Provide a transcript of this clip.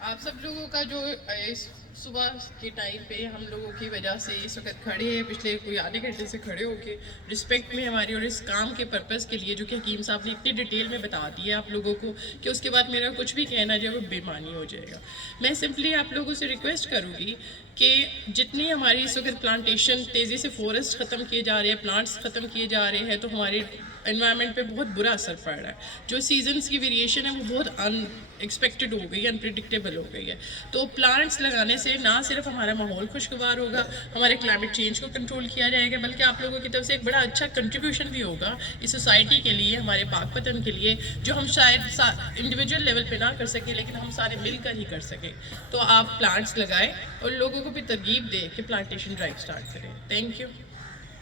آپ سب لوگوں کا جو اس صبح کے ٹائم پہ ہم لوگوں کی وجہ سے اس وقت کھڑے ہیں، پچھلے کوئی آدھے گھنٹے سے کھڑے ہو کے رسپیکٹ میں ہماری اور اس کام کے پرپس کے لیے جو کہ حکیم صاحب نے اتنی ڈیٹیل میں بتا دی ہے آپ لوگوں کو کہ اس کے بعد میرا کچھ بھی کہنا جو ہے وہ بے معنی ہو جائے گا. میں سمپلی آپ لوگوں سے ریکویسٹ کروں گی کہ جتنی ہماری اس وقت پلانٹیشن تیزی سے فورسٹ ختم کیے جا رہے ہیں، پلانٹس ختم کیے جا رہے ہیں، تو ہمارے انوائرمنٹ پہ بہت برا اثر پڑ رہا ہے. جو سیزنس کی ویریشن ہے وہ بہت ایکسپیکٹڈ ہو گئی ہے، انپریڈکٹیبل ہو گئی ہے. تو پلانٹس لگانے سے نہ صرف ہمارا ماحول خوشگوار ہوگا، ہمارے کلائمیٹ چینج کو کنٹرول کیا جائے گا، بلکہ آپ لوگوں کی طرف سے ایک بڑا اچھا کنٹریبیوشن بھی ہوگا اس سوسائٹی کے لیے، ہمارے پاک وطن کے لیے، جو ہم شاید انڈیویجول لیول پہ نہ کر سکیں لیکن ہم سارے مل کر ہی کر سکیں. تو آپ پلانٹس لگائیں اور لوگوں کو بھی ترغیب دیں کہ پلانٹیشن ڈرائیو اسٹارٹ کریں. Thank you.